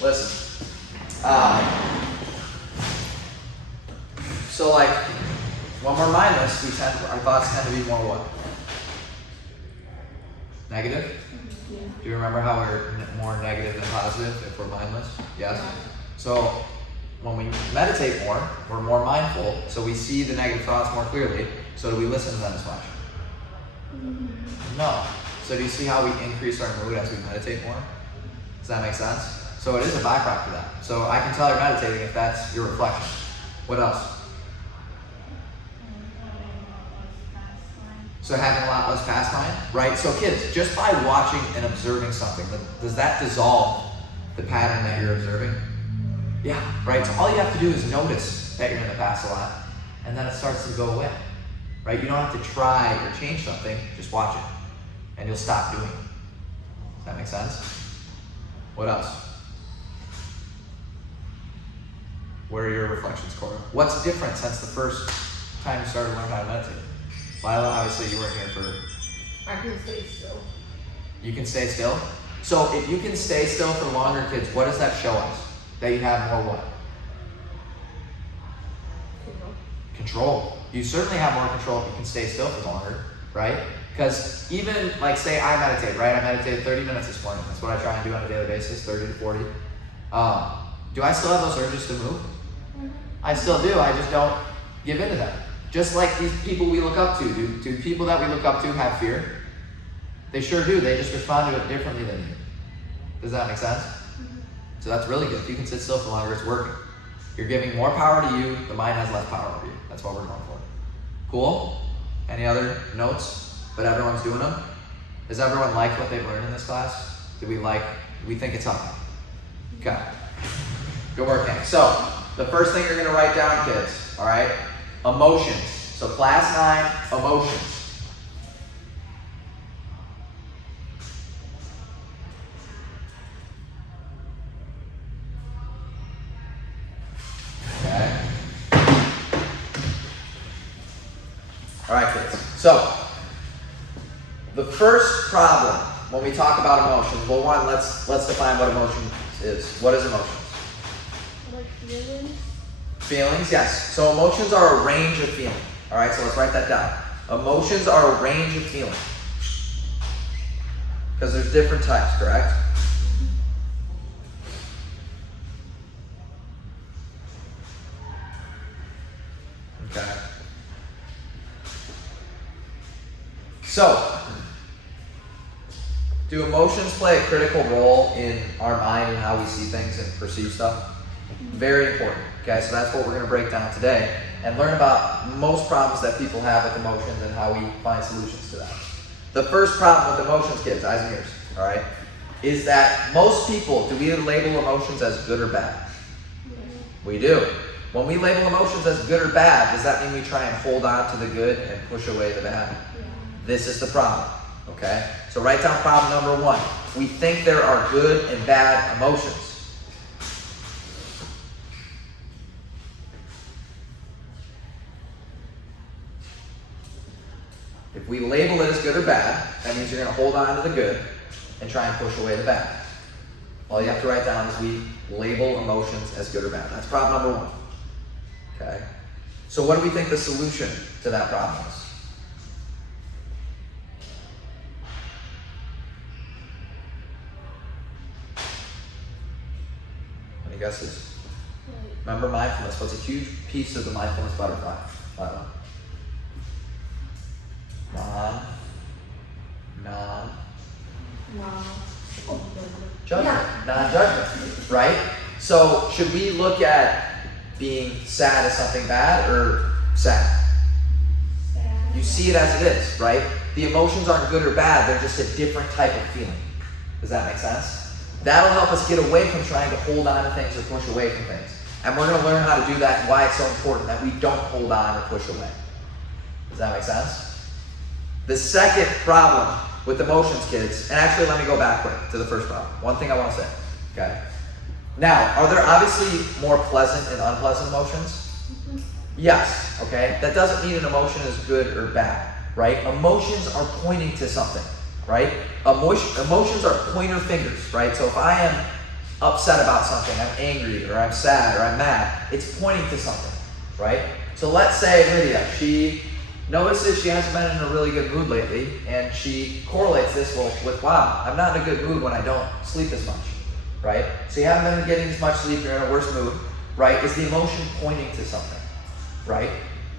Listen. So like, when we're mindless, our thoughts tend to be more what? Negative? Yeah. Do you remember how we're more negative than positive if we're mindless? Yes? Yeah. So when we meditate more, we're more mindful, so we see the negative thoughts more clearly. So do we listen to them as much? No. So do you see how we increase our mood as we meditate more? Does that make sense? So it is a byproduct of that. So I can tell you're meditating if that's your reflection. What else? So having a lot less pastime, right? So kids, just by watching and observing something, does that dissolve the pattern that you're observing? Yeah, right? So all you have to do is notice that you're in the past a lot, and then it starts to go away, right? You don't have to try or change something, just watch it, and you'll stop doing it. Does that make sense? What else? What are your reflections, Cora? What's different since the first time you started to learn how to meditate? Lila, obviously you weren't here for... I can stay still. You can stay still? So if you can stay still for longer, kids, what does that show us? That you have more what? Control. You certainly have more control if you can stay still for longer, right? Because even, like, say I meditate, right? I meditated 30 minutes this morning. That's what I try and do on a daily basis, 30 to 40. Do I still have those urges to move? I still do. I just don't give in to them. Just like these people we look up to. Do people that we look up to have fear? They sure do. They just respond to it differently than you. Does that make sense? So that's really good. If you can sit still for longer, it's working. You're giving more power to you. The mind has less power over you. That's what we're going for. Cool? Any other notes? But everyone's doing them? Does everyone like what they've learned in this class? Do we think it's helping? Okay. Good work, gang. So, the first thing you're going to write down, kids, all right? Emotions. So class 9, emotions. Okay. All right, kids. So, the first problem when we talk about emotions, well, one, let's define what emotion is. What is emotions? Like feelings? Feelings, yes. So emotions are a range of feeling. All right, so let's write that down. Emotions are a range of feeling. Because there's different types, correct? Okay. So, do emotions play a critical role in our mind and how we see things and perceive stuff? Very important. Okay, so that's what we're going to break down today and learn about most problems that people have with emotions and how we find solutions to that. The first problem with emotions, kids, eyes and ears, all right, is that most people, do we label emotions as good or bad? We do. When we label emotions as good or bad, does that mean we try and hold on to the good and push away the bad? This is the problem, okay? So write down problem number 1. We think there are good and bad emotions. If we label it as good or bad, that means you're going to hold on to the good and try and push away the bad. All you have to write down is we label emotions as good or bad. That's problem number 1. Okay? So what do we think the solution to that problem is? Any guesses? Remember mindfulness. What's a huge piece of the mindfulness butterfly? Judgment, non-judgment, right? So should we look at being sad as something bad or sad? You see it as it is, right? The emotions aren't good or bad, they're just a different type of feeling. Does that make sense? That'll help us get away from trying to hold on to things or push away from things. And we're going to learn how to do that and why it's so important that we don't hold on or push away. Does that make sense? The second problem with emotions, kids, and actually let me go back quick to the first problem. One thing I want to say, okay? Now, are there obviously more pleasant and unpleasant emotions? Yes, okay? That doesn't mean an emotion is good or bad, right? Emotions are pointing to something, right? Emotions are pointer fingers, right? So if I am upset about something, I'm angry, or I'm sad, or I'm mad, it's pointing to something, right? So let's say Lydia, she notices she hasn't been in a really good mood lately, and she correlates this with wow, I'm not in a good mood when I don't sleep as much, right? So you haven't been getting as much sleep, you're in a worse mood, right? Is the emotion pointing to something, right?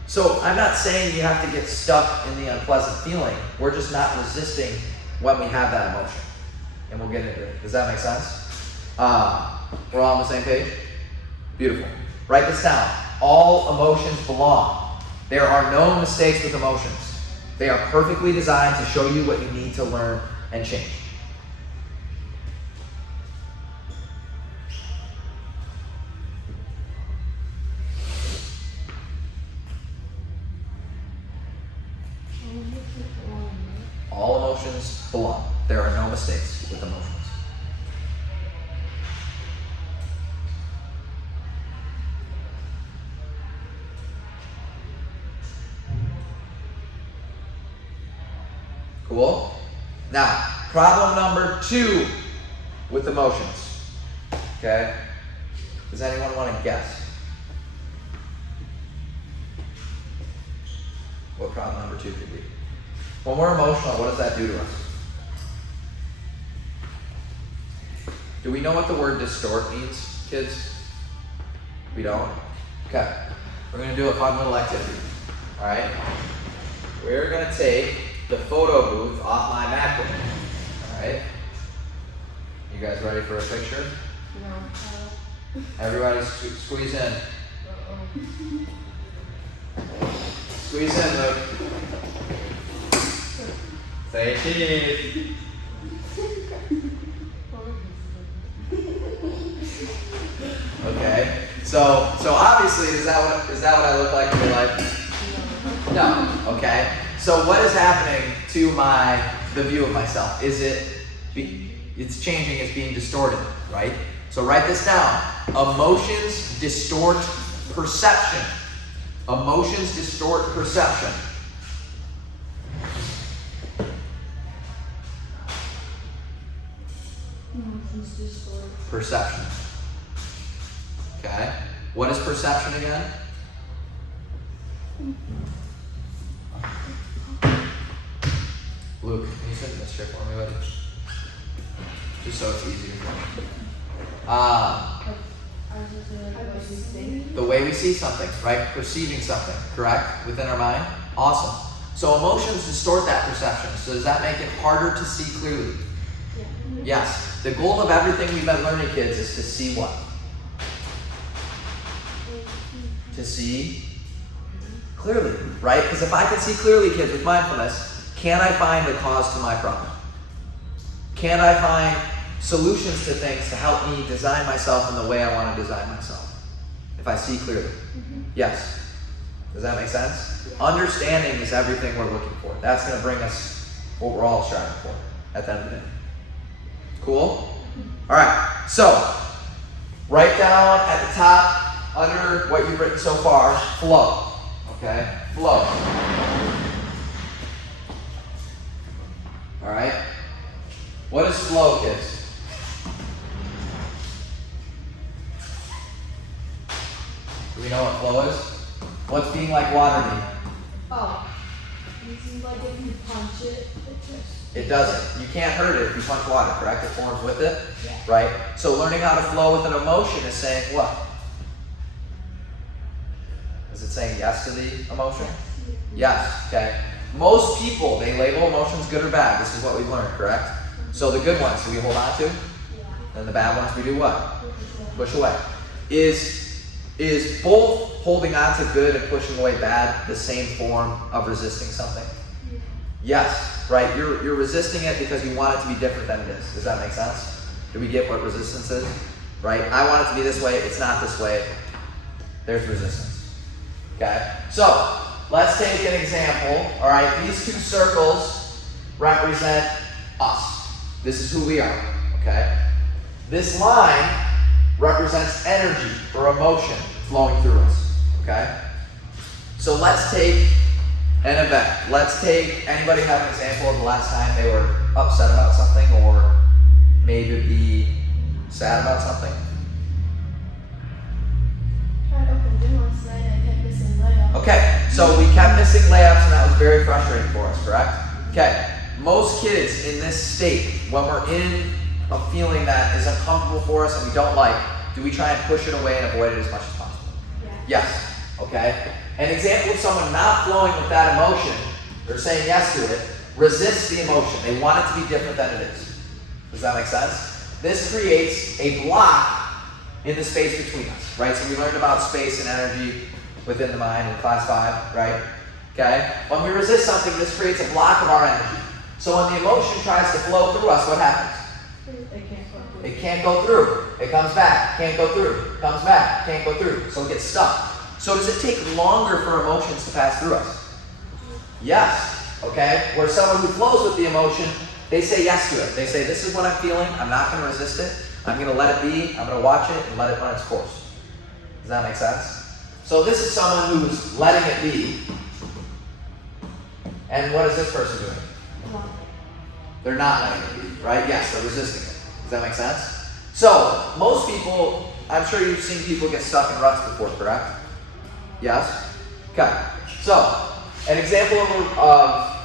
So I'm not saying you have to get stuck in the unpleasant feeling. We're just not resisting when we have that emotion. And we'll get into it. Does that make sense? We're all on the same page? Beautiful. Write this down. All emotions belong. There are no mistakes with emotions. They are perfectly designed to show you what you need to learn and change. All emotions belong. There are no mistakes with emotions. Cool? Now, problem number 2 with emotions. Okay? Does anyone want to guess what problem number 2 could be? When we're emotional, what does that do to us? Do we know what the word distort means, kids? We don't? Okay. We're going to do a fun little activity. Alright? We're going to take the photo booth off my MacBook. Alright? You guys ready for a picture? No. Everybody squeeze in. Squeeze in, Luke. Say cheese. Okay. So obviously, is that what I look like in real life? No. Okay. So what is happening to the view of myself? It's changing, it's being distorted, right? So write this down. Emotions distort perception. Emotions distort perception. Perception. Okay. What is perception again? Luke, can you sit in this chair for me, buddy? Just so it's easier for me. The way we see something, right? Perceiving something, correct? Within our mind? Awesome. So emotions distort that perception. So does that make it harder to see clearly? Yeah. Yes. The goal of everything we've been learning, kids, is to see what? To see clearly, right? Because if I can see clearly, kids, with mindfulness, can I find the cause to my problem? Can I find solutions to things to help me design myself in the way I want to design myself? If I see clearly. Yes. Does that make sense? Understanding is everything we're looking for. That's going to bring us what we're all striving for at the end of the day. Cool? All right. So, write down at the top, under what you've written so far, flow. Okay? Flow. All right? What is flow, kids? Do we know what flow is? What's being like water mean? Oh. It seems like if you punch it, It doesn't. You can't hurt it if you punch water, correct? It forms with it, yeah. right? So learning how to flow with an emotion is saying what? Is it saying yes to the emotion? Yes, okay. Most people, they label emotions good or bad. This is what we've learned, correct? So the good ones, do we hold on to? Yeah. And the bad ones, we do what? Push away. Is both holding on to good and pushing away bad the same form of resisting something? Yeah. Yes, right? You're resisting it because you want it to be different than it is. Does that make sense? Do we get what resistance is? Right? I want it to be this way, it's not this way. There's resistance. Okay? So, let's take an example. All right, these two circles represent us. This is who we are. Okay? This line represents energy or emotion flowing through us. Okay? So let's take an event. Let's take, anybody have an example of the last time they were upset about something, or maybe Sad about something? Tried to open gym last night and I kept missing layups. Okay, so we kept missing layups and that was very frustrating for us, correct? Okay, most kids in this state, when we're in a feeling that is uncomfortable for us and we don't like, do we try and push it away and avoid it as much as possible? Yeah. Yes, okay? An example of someone not flowing with that emotion, or saying yes to it, resists the emotion. They want it to be different than it is. Does that make sense? This creates a block in the space between us, right? So we learned about space and energy within the mind in class 5, right? Okay? When we resist something, this creates a block of our energy. So when the emotion tries to flow through us, what happens? It can't go through. It can't go through. It comes back, can't go through. Comes back, can't go through. So it gets stuck. So does it take longer for emotions to pass through us? Yes. Okay? Where someone who flows with the emotion, they say yes to it. They say, this is what I'm feeling. I'm not going to resist it. I'm going to let it be. I'm going to watch it and let it run its course. Does that make sense? So this is someone who's letting it be. And what is this person doing? They're not letting it be, right? Yes, they're resisting it. Does that make sense? So, most people, I'm sure you've seen people get stuck in ruts before, correct? Yes? Okay. So, an example of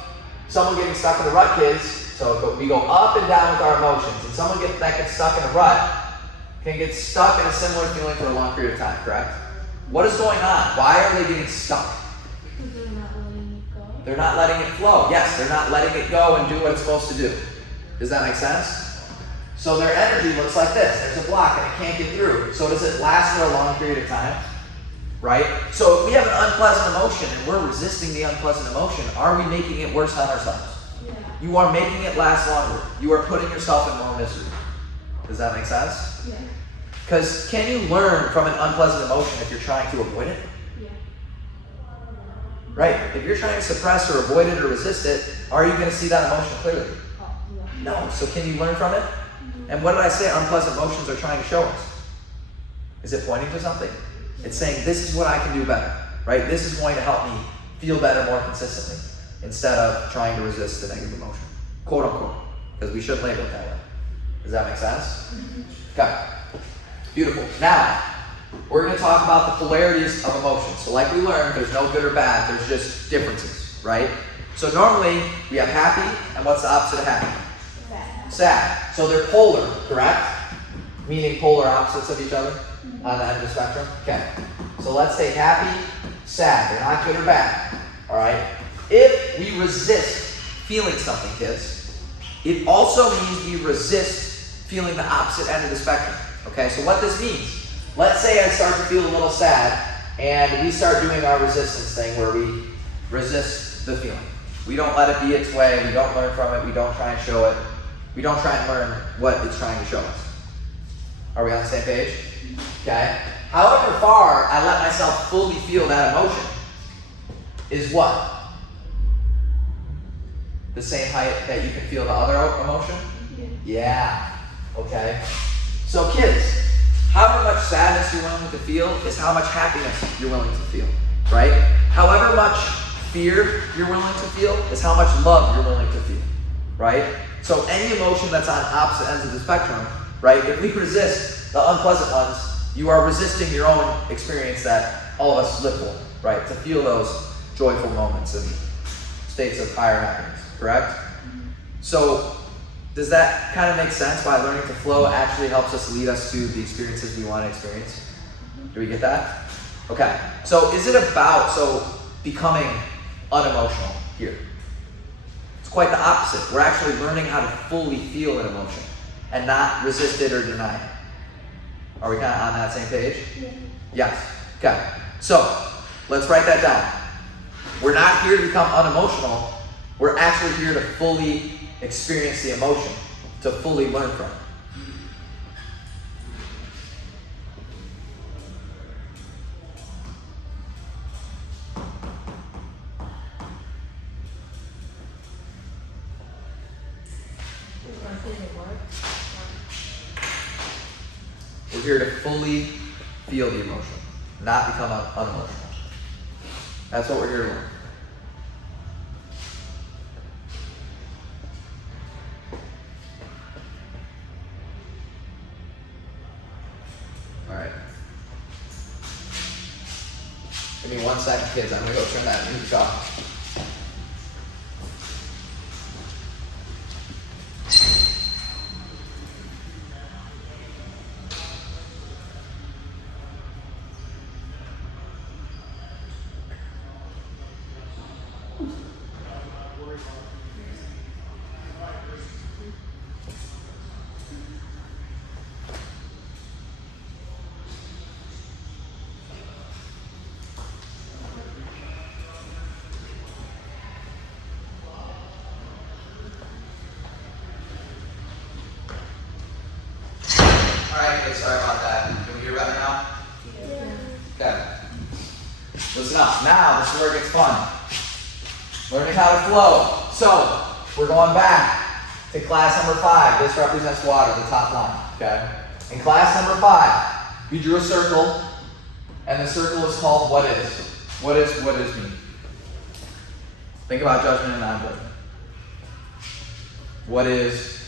someone getting stuck in a rut, kids, so we go up and down with our emotions, and someone that gets stuck in a rut can get stuck in a similar feeling for a long period of time, correct? What is going on? Why are they getting stuck? Because they're not letting it go. They're not letting it flow. Yes, they're not letting it go and do what it's supposed to do. Does that make sense? So their energy looks like this. There's a block and it can't get through. So does it last for a long period of time? Right? So if we have an unpleasant emotion and we're resisting the unpleasant emotion, are we making it worse on ourselves? Yeah. You are making it last longer. You are putting yourself in more misery. Does that make sense? Yeah. Because can you learn from an unpleasant emotion if you're trying to avoid it? Yeah. Right? If you're trying to suppress or avoid it or resist it, are you going to see that emotion clearly? Oh, yeah. No. So can you learn from it? And what did I say unpleasant emotions are trying to show us? Is it pointing to something? It's saying, this is what I can do better, right? This is going to help me feel better more consistently instead of trying to resist the negative emotion, quote unquote, because we should label it that way. Does that make sense? Okay. Beautiful. Now, we're going to talk about the polarities of emotions. So like we learned, there's no good or bad, there's just differences, right? So normally, we have happy, and what's the opposite of happy? Sad. So they're polar, correct? Meaning polar opposites of each other on the end of the spectrum? Okay. So let's take happy, sad. They're not good or bad. Alright? If we resist feeling something, kids, it also means we resist feeling the opposite end of the spectrum. Okay, so what this means, let's say I start to feel a little sad and we start doing our resistance thing where we resist the feeling. We don't let it be its way, we don't learn from it, we don't try and show it. We don't try and learn what it's trying to show us. Are we on the same page? Okay. However far I let myself fully feel that emotion is what? The same height that you can feel the other emotion? Yeah. Okay. So kids, however much sadness you're willing to feel is how much happiness you're willing to feel, right? However much fear you're willing to feel is how much love you're willing to feel, right? So any emotion that's on opposite ends of the spectrum, right? If we resist the unpleasant ones, you are resisting your own experience that all of us live for, right? To feel those joyful moments and states of higher happiness, correct? So does that kind of make sense why learning to flow actually helps us lead us to the experiences we want to experience? Do we get that? Okay. So is it about becoming unemotional here? Quite the opposite. We're actually learning how to fully feel an emotion and not resist it or deny it. Are we kind of on that same page? Yeah. Yes. Okay. So let's write that down. We're not here to become unemotional. We're actually here to fully experience the emotion, to fully learn from it. We're here to fully feel the emotion, not become unemotional. That's what we're here to learn. Give me 1 second, kids. I'm gonna go turn that music off. Alright, kids, sorry about that. Can we hear better now? Okay. Listen up. Now, this is where it gets fun. Learning how to flow. So, we're going back to class number 5. This represents water, the top line. Okay? In class number 5, we drew a circle, and the circle is called what is. What is mean? Think about judgment and non-judgment. What is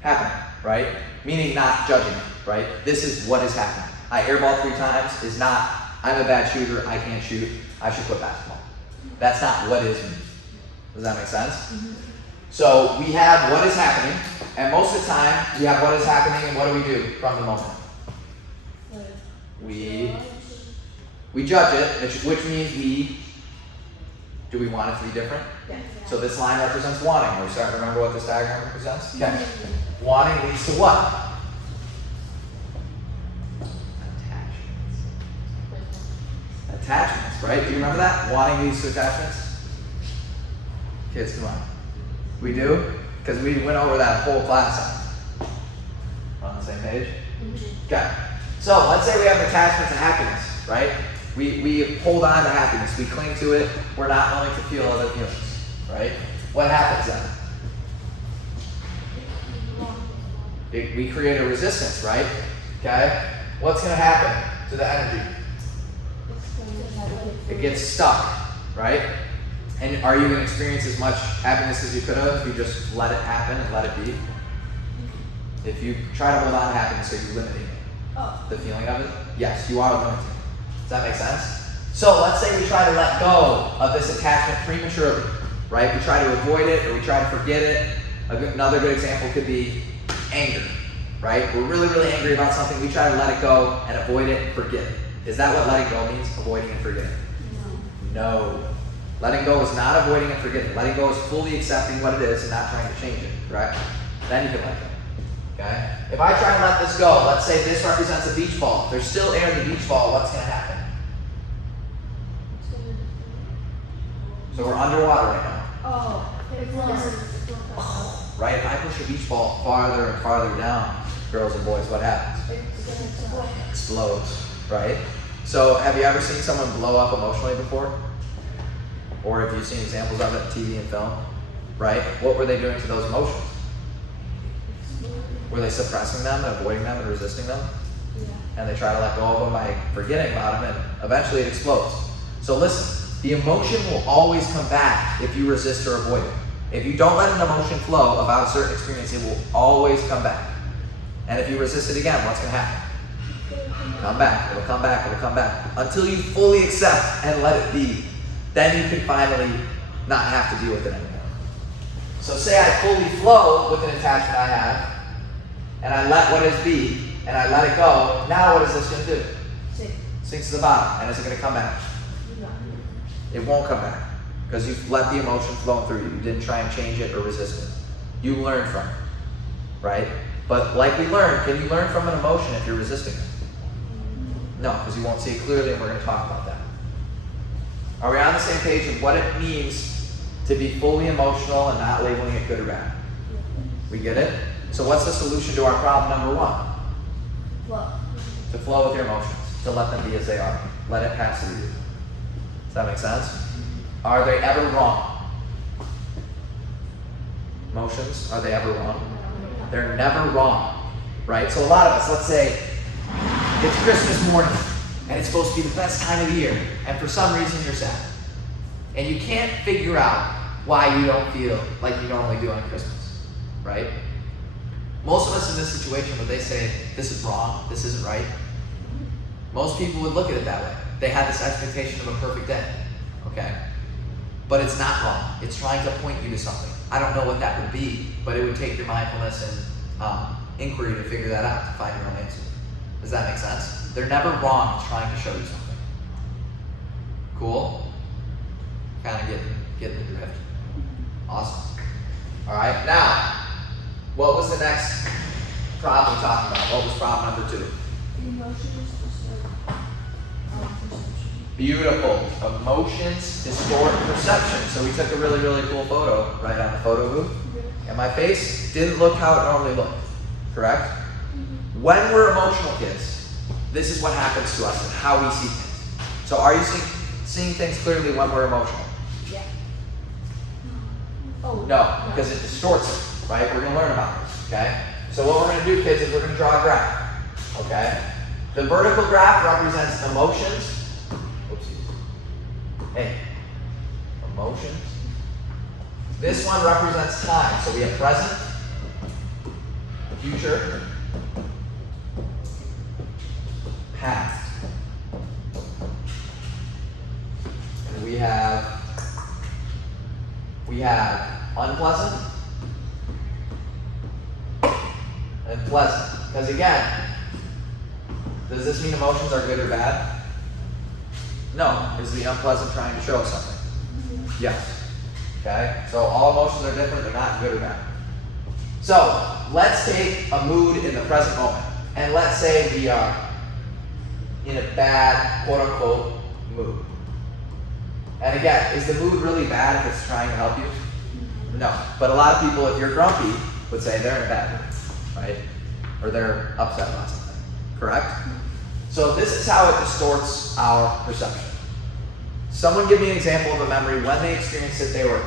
happening, right? Meaning not judging it, right? This is what is happening. I airball 3 times is not, I'm a bad shooter, I can't shoot, I should quit basketball. That's not what is mean. Does that make sense? Mm-hmm. So we have what is happening, and most of the time we have what is happening, and what do we do from the moment? We judge it, which means do we want it to be different? Yeah. So this line represents wanting. Are we starting to remember what this diagram represents? Okay. Wanting leads to what? Attachments, right? Do you remember that? Wanting leads to attachments? Kids, come on. We do? Because we went over that whole class. On the same page? Okay. So let's say we have an attachment to happiness, right? We hold on to happiness. We cling to it. We're not willing to feel other feelings, right? What happens then? We create a resistance, right? Okay? What's going to happen to the energy? It gets stuck, right? And are you going to experience as much happiness as you could have if you just let it happen and let it be? If you try to hold on to happiness, are you limiting it? The feeling of it? Yes, you are limiting it. Does that make sense? So let's say we try to let go of this attachment prematurely, right? We try to avoid it or we try to forget it. Another good example could be anger, right? We're really, really angry about something. We try to let it go and avoid it, forget it. Is that what letting go means? Avoiding and forgetting? No. Letting go is not avoiding and forgetting. Letting go is fully accepting what it is and not trying to change it, correct? Then you can let go. Okay? If I try and let this go, let's say this represents a beach ball. If there's still air in the beach ball, what's going to happen? So we're underwater right now. Right? If I push a beach ball farther and farther down, girls and boys, what happens? Explodes, right? So have you ever seen someone blow up emotionally before? Or have you seen examples of it in TV and film? Right? What were they doing to those emotions? Were they suppressing them and avoiding them and resisting them? Yeah. And they try to let go of them by forgetting about them, and eventually it explodes. So listen, the emotion will always come back if you resist or avoid it. If you don't let an emotion flow about a certain experience, it will always come back. And if you resist it again, what's going to happen? Come back, it'll come back, it'll come back. Until you fully accept and let it be, then you can finally not have to deal with it anymore. So say I fully flow with an attachment I have, and I let what is be, and I let it go, now what is this going to do? Sinks to the bottom. And is it going to come back? It won't come back, because you've let the emotion flow through you. You didn't try and change it or resist it. You learned from it, right? But like we learned, can you learn from an emotion if you're resisting it? No, because you won't see it clearly, and we're going to talk about that. Are we on the same page of what it means to be fully emotional and not labeling it good or bad? We get it? So what's the solution to our problem number 1? Flow. To flow with your emotions, to let them be as they are. Let it pass through you. Does that make sense? Are they ever wrong? Emotions, are they ever wrong? They're never wrong, right? So a lot of us, let's say, it's Christmas morning, and it's supposed to be the best time of the year, and for some reason you're sad. And you can't figure out why you don't feel like you normally do on Christmas, right? Most of us in this situation, when they say, this is wrong, this isn't right, most people would look at it that way. they had this expectation of a perfect end, okay? But it's not wrong. It's trying to point you to something. I don't know what that would be, but it would take your mindfulness and inquiry to figure that out, to find your own answer. Does that make sense? They're never wrong. It's trying to show you something. Cool? Kind of getting the drift. Awesome. All right, now, what was the next problem we talked about? What was problem number 2? Emotions distort perception. Beautiful. Emotions distort perception. So we took a really, really cool photo right on the photo booth. And my face didn't look how it normally looked. Correct? When we're emotional kids, this is what happens to us and how we see things. So are you seeing things clearly when we're emotional? Yeah. Oh. No, because it distorts it, right? We're going to learn about this, okay? So what we're going to do, kids, is we're going to draw a graph, okay? The vertical graph represents emotions. Oopsies. Hey, emotions. This one represents time. So we have present, future, past. And we have unpleasant and pleasant. Because again, does this mean emotions are good or bad? No. Is the unpleasant trying to show us something? Yes. Okay? So all emotions are different, they're not good or bad. So let's take a mood in the present moment. And let's say we are in a bad, quote unquote, mood. And again, is the mood really bad if it's trying to help you? No. But a lot of people, if you're grumpy, would say they're in a bad mood, right? Or they're upset about something. Correct? So this is how it distorts our perception. Someone give me an example of a memory when they experienced it, they were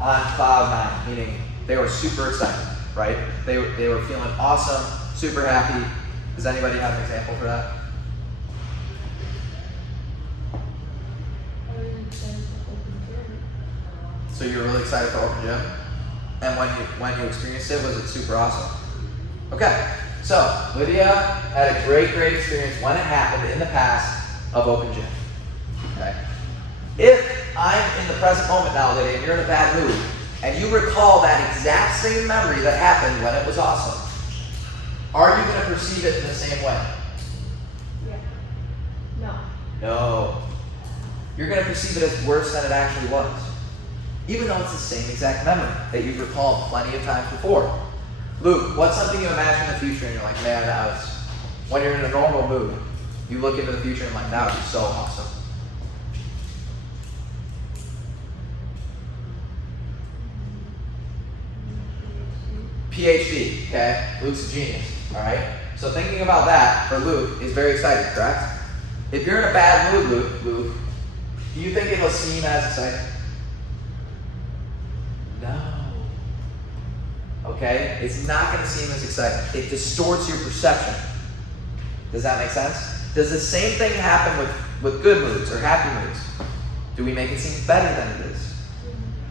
on cloud 9, meaning they were super excited, right? They were feeling awesome, super happy. Does anybody have an example for that? So you were really excited for open gym? And when you experienced it, was it super awesome? Okay, so Lydia had a great experience when it happened in the past of open gym. Okay. If I'm in the present moment now, Lydia, and you're in a bad mood, and you recall that exact same memory that happened when it was awesome, are you going to perceive it in the same way? Yeah. No. No. You're going to perceive it as worse than it actually was. Even though it's the same exact memory that you've recalled plenty of times before. Luke, what's something you imagine in the future and you're like, man, that was, when you're in a normal mood, you look into the future and like, that would be so awesome. PhD, okay? Luke's a genius, all right? So thinking about that for Luke is very exciting, correct? If you're in a bad mood, Luke, do you think it'll seem as exciting? No. Okay? It's not going to seem as exciting. It distorts your perception. Does that make sense? Does the same thing happen with good moods or happy moods? Do we make it seem better than it is?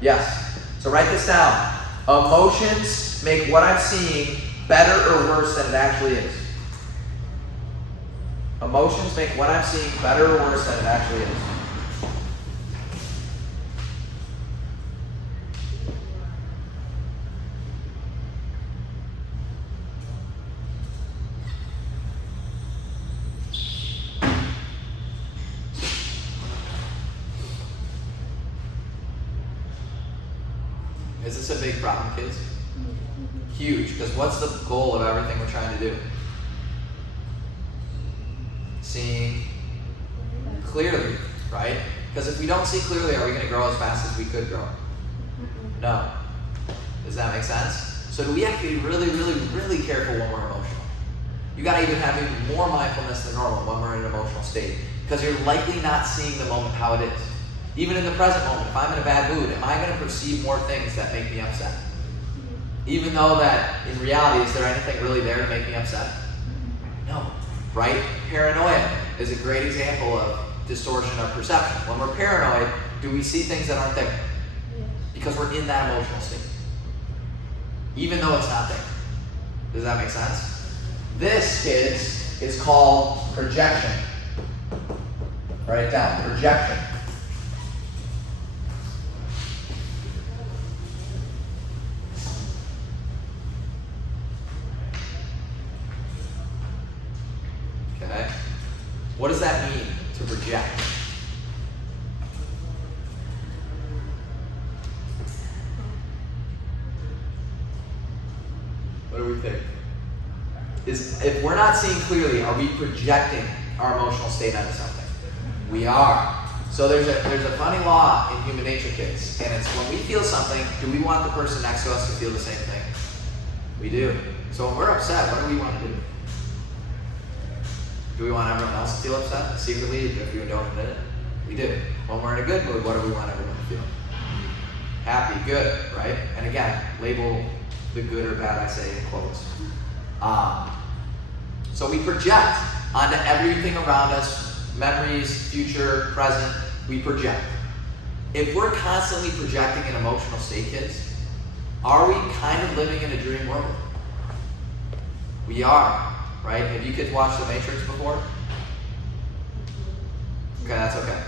Yes. So write this down. Emotions make what I'm seeing better or worse than it actually is. Emotions make what I'm seeing better or worse than it actually is. Is this a big problem, kids? Huge, because what's the goal of everything we're trying to do? Seeing clearly, right? Because if we don't see clearly, are we going to grow as fast as we could grow? No. Does that make sense? So do we have to be really, really, really careful when we're emotional? You got to even have even more mindfulness than normal when we're in an emotional state, because you're likely not seeing the moment how it is. Even in the present moment, if I'm in a bad mood, am I going to perceive more things that make me upset? Even though that in reality, is there anything really there to make me upset? No, right? Paranoia is a great example of distortion of perception. When we're paranoid, do we see things that aren't there? Because we're in that emotional state. Even though it's not there. Does that make sense? This, kids, is called projection. Write it down. Projection. Okay. What does that mean to project? What do we think? If we're not seeing clearly, are we projecting our emotional state onto something? We are. So there's a funny law in human nature, kids, and it's when we feel something, do we want the person next to us to feel the same thing? We do. So when we're upset, what do we want to do? Do we want everyone else to feel upset secretly if we don't admit it? We do. When we're in a good mood, what do we want everyone to feel? Happy, good, right? And again, label the good or bad I say in quotes. So we project onto everything around us, memories, future, present, we project. If we're constantly projecting an emotional state, kids, are we kind of living in a dream world? We are, right? Have you kids watched The Matrix before? Okay, that's okay.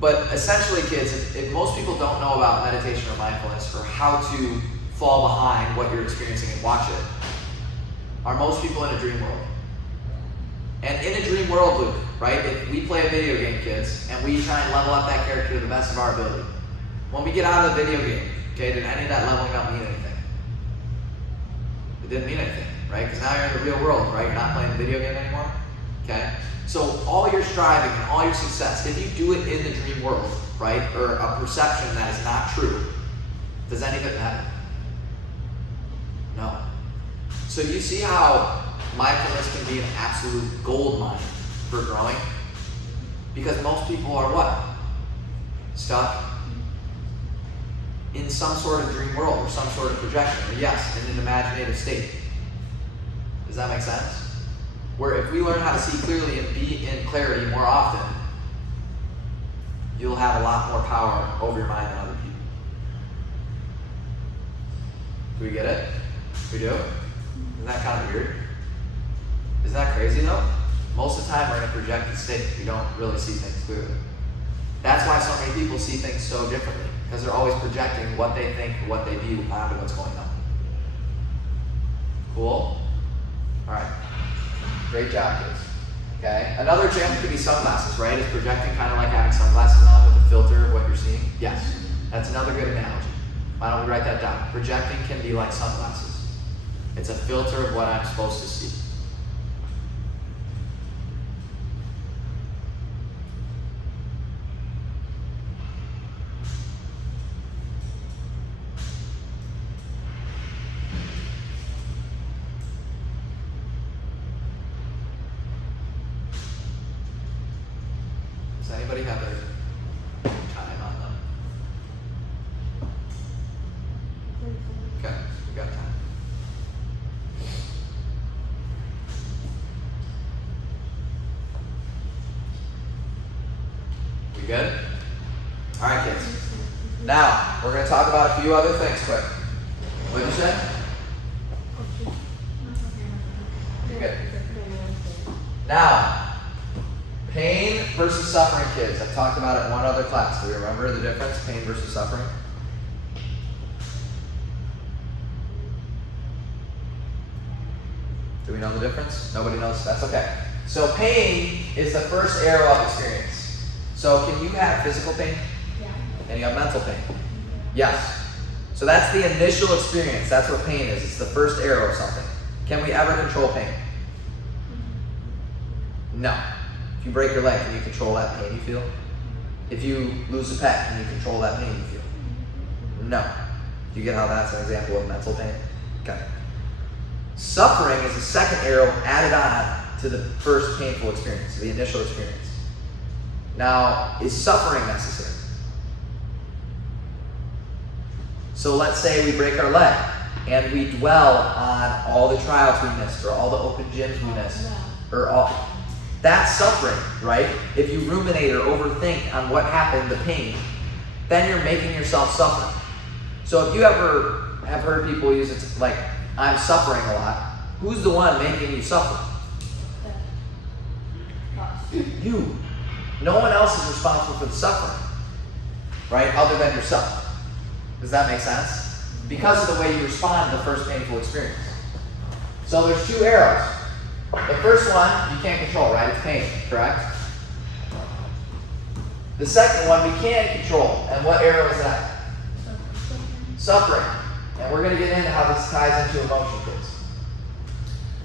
But essentially, kids, if most people don't know about meditation or mindfulness or how to fall behind what you're experiencing and watch it, are most people in a dream world? And in a dream world, Luke, right, if we play a video game, kids, and we try and level up that character to the best of our ability, when we get out of the video game, okay, did any of that leveling up mean anything? It didn't mean anything, right? Because now you're in the real world, right? You're not playing the video game anymore, okay? So all your striving and all your success, if you do it in the dream world, right, or a perception that is not true, does any of it matter? No. So you see how mindfulness can be an absolute gold mine for growing? Because most people are what? Stuck in some sort of dream world or some sort of projection, or yes, in an imaginative state. Does that make sense? Where if we learn how to see clearly and be in clarity more often, you'll have a lot more power over your mind than other people. Do we get it? We do? Isn't that kind of weird? Isn't that crazy though? Most of the time we're in a projected state. We don't really see things clearly. That's why so many people see things so differently, because they're always projecting what they think, what they view onto what's going on. Cool? Alright. Great job, kids. Okay? Another example could be sunglasses, right? Is projecting kind of like having sunglasses on with a filter of what you're seeing? Yes. That's another good analogy. Why don't we write that down? Projecting can be like sunglasses. It's a filter of what I'm supposed to see. Does anybody have their time on them? Okay, we got time. We good? All right, kids. Now, we're going to talk about a few other things quick. What did you say? Good. Now, pain versus suffering, kids. I've talked about it in one other class. Do you remember the difference, pain versus suffering? Do we know the difference? Nobody knows? That's okay. So pain is the first arrow of experience. So can you have physical pain? Yeah. And you have mental pain? Yes. So that's the initial experience. That's what pain is. It's the first arrow of something. Can we ever control pain? No. If you break your leg, can you control that pain you feel? If you lose a pet, can you control that pain you feel? No. Do you get how that's an example of mental pain? Okay. Suffering is the second arrow added on to the first painful experience, the initial experience. Now, is suffering necessary? So let's say we break our leg and we dwell on all the trials we missed or all the open gyms we missed or all. That's suffering, right? If you ruminate or overthink on what happened, the pain, then you're making yourself suffer. So if you ever have heard people use it like, I'm suffering a lot, who's the one making you suffer? You. No one else is responsible for the suffering, right? Other than yourself. Does that make sense? Because of the way you respond to the first painful experience. So there's two arrows. The first one, you can't control, right? It's pain, correct? The second one, we can control. And what arrow is that? Suffering. And we're going to get into how this ties into emotion, kids.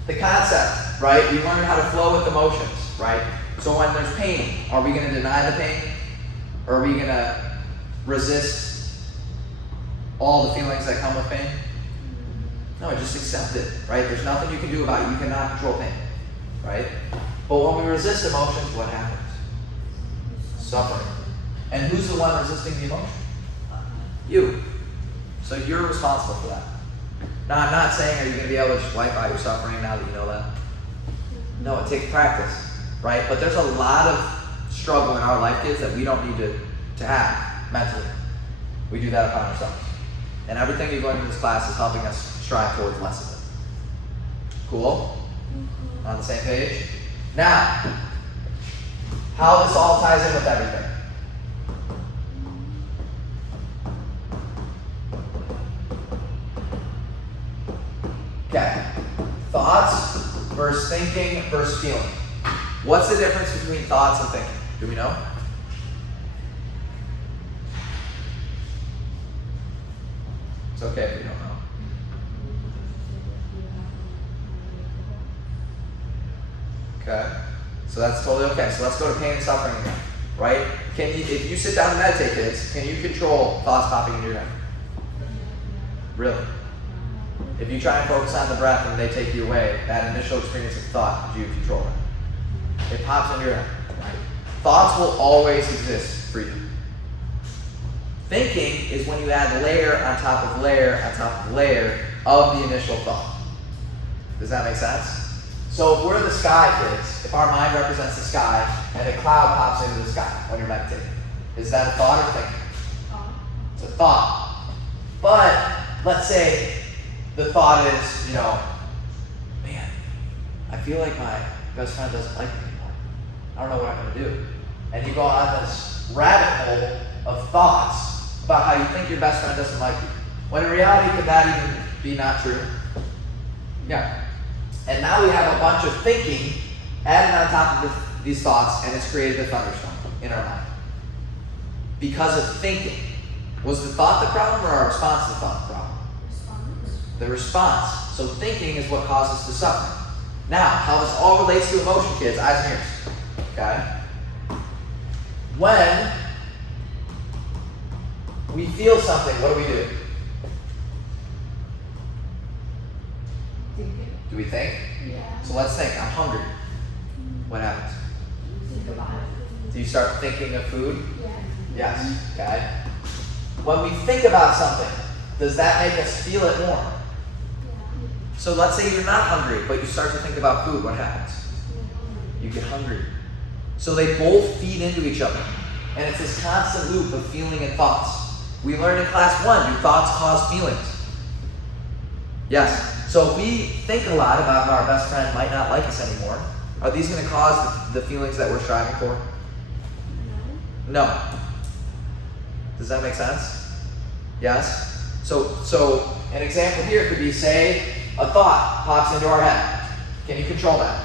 The concept, right? We learn how to flow with emotions, right? So when there's pain, are we going to deny the pain? Or are we going to resist all the feelings that come with pain? No, just accept it, right? There's nothing you can do about it. You cannot control pain, right? But when we resist emotions, what happens? Suffering. And who's the one resisting the emotion? You. So you're responsible for that. Now, I'm not saying, are you going to be able to just wipe out your suffering now that you know that? No, it takes practice, right? But there's a lot of struggle in our life, kids, that we don't need to have mentally. We do that upon ourselves. And everything we've learned in this class is helping us strive towards less of it. Cool? On the same page? Now, how this all ties in with everything. Okay. Thoughts versus thinking versus feeling. What's the difference between thoughts and thinking? Do we know? It's okay if we don't know. Okay. So that's totally okay. So let's go to pain and suffering again. Right? If you sit down and meditate, kids, can you control thoughts popping into your head? Really? If you try and focus on the breath and they take you away, that initial experience of thought, do you control it? It pops into your head. Right? Thoughts will always exist for you. Thinking is when you add layer on top of layer on top of layer of the initial thought. Does that make sense? So if we're the sky, kids, if our mind represents the sky and a cloud pops into the sky when you're meditating, is that a thought or thinking? It's a thought. But let's say the thought is, man, I feel like my best friend doesn't like me anymore. I don't know what I'm going to do. And you go on this rabbit hole of thoughts about how you think your best friend doesn't like you. When in reality, could that even be not true? Yeah. And now we have a bunch of thinking added on top of these thoughts, and it's created a thunderstorm in our mind. Because of thinking. Was the thought the problem or our response to the thought the problem? The response. So thinking is what causes the suffering. Now, how this all relates to emotion, kids, eyes and ears. Okay? When we feel something, what do? Do we think? Yeah. So let's think. I'm hungry. What happens? Think about it. Do you start thinking of food? Yeah. Yes. Okay. When we think about something, does that make us feel it more? Yeah. So let's say you're not hungry, but you start to think about food. What happens? You get hungry. So they both feed into each other. And it's this constant loop of feeling and thoughts. We learned in class 1, do thoughts cause feelings? Yes. So if we think a lot about how our best friend might not like us anymore, are these going to cause the feelings that we're striving for? No. Does that make sense? Yes? So an example here could be, say, a thought pops into our head. Can you control that?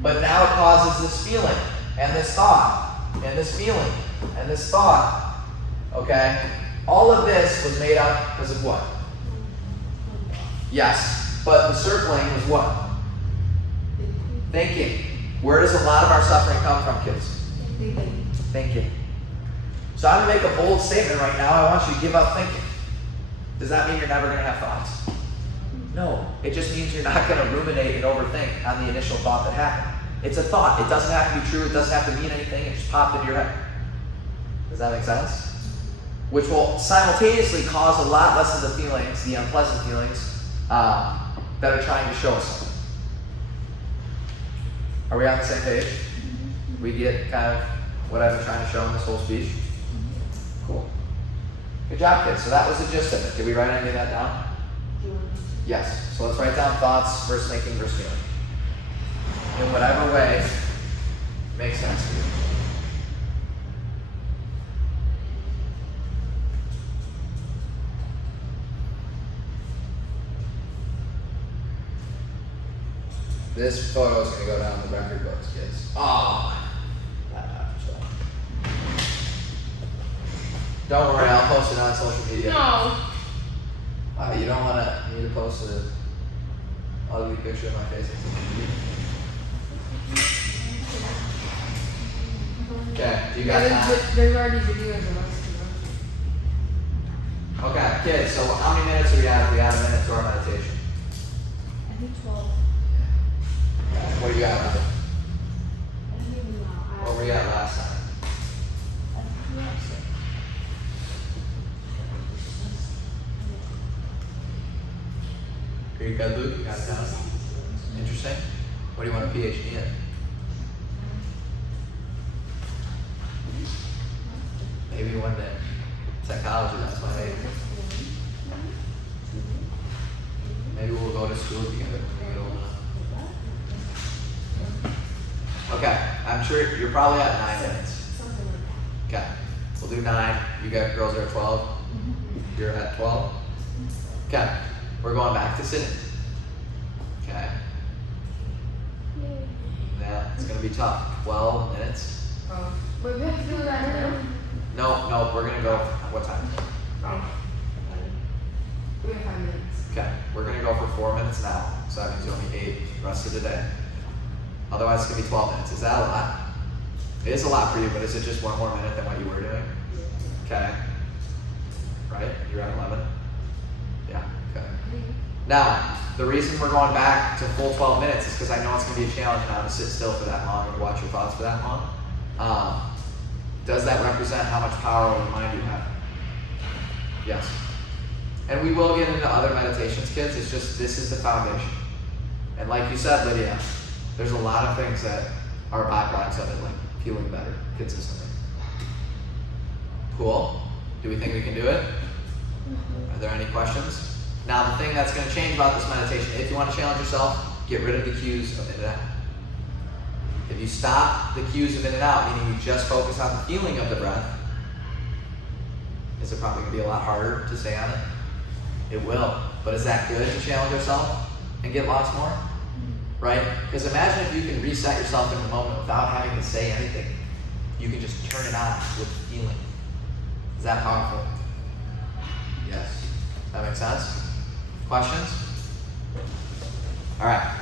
But now it causes this feeling, and this thought, and this feeling, and this thought. Okay? All of this was made up because of what? Yes. But the circling was what? Thinking. Where does a lot of our suffering come from, kids? Thinking. So I'm going to make a bold statement right now. I want you to give up thinking. Does that mean you're never going to have thoughts? No. It just means you're not going to ruminate and overthink on the initial thought that happened. It's a thought. It doesn't have to be true. It doesn't have to mean anything. It just popped into your head. Does that make sense? Which will simultaneously cause a lot less of the feelings, the unpleasant feelings, that are trying to show us something. Are we on the same page? We get kind of what I've been trying to show in this whole speech? Cool. Good job, kids. So that was the gist of it. Did we write any of that down? Yes. So let's write down thoughts versus thinking versus feeling. In whatever way makes sense to you. This photo is gonna go down in the record books, kids. Oh. Don't worry, I'll post it on social media. No. You don't want me to post an ugly picture of my face on social media. Okay, do you guys have? There's already videos of us. Okay, kids, so how many minutes are we at? We have a minute to our meditation. I think 12. What do you got? I don't even know. What were you at last time? I think we have 6. Are you good, Luke? You got it down? Interesting. What do you want a PhD in? Maybe one day. Psychology, that's my major. Maybe we'll go to school together when we get old enough. Okay, I'm sure you're probably at 9 minutes. Something like that. Okay, we'll do 9. You guys, girls are at 12. You're at 12. Okay, we're going back to sitting. Okay. Yeah, it's gonna be tough. 12 minutes. Wait, we have to do that now? No, we're gonna go. What time? We have 5 minutes. Okay, we're gonna go for 4 minutes now. So that means you only 8 the rest of the day. Otherwise, it's gonna be 12 minutes. Is that a lot? It is a lot for you, but is it just 1 more minute than what you were doing? Okay. Right? You're at 11? Yeah, okay. Now, the reason we're going back to full 12 minutes is because I know it's going to be a challenge now to sit still for that long and to watch your thoughts for that long. Does that represent how much power over the mind you have? Yes. And we will get into other meditations, kids. It's just, this is the foundation. And like you said, Lydia, there's a lot of things that are byproducts of it, like feeling better consistently. Cool? Do we think we can do it? Are there any questions? Now, the thing that's going to change about this meditation, if you want to challenge yourself, get rid of the cues of in and out. If you stop the cues of in and out, meaning you just focus on the feeling of the breath, is it probably going to be a lot harder to stay on it? It will. But is that good to challenge yourself and get lost more? Right? Because imagine if you can reset yourself in the moment without having to say anything. You can just turn it on with feeling. Is that powerful? Yes. That makes sense? Questions? All right.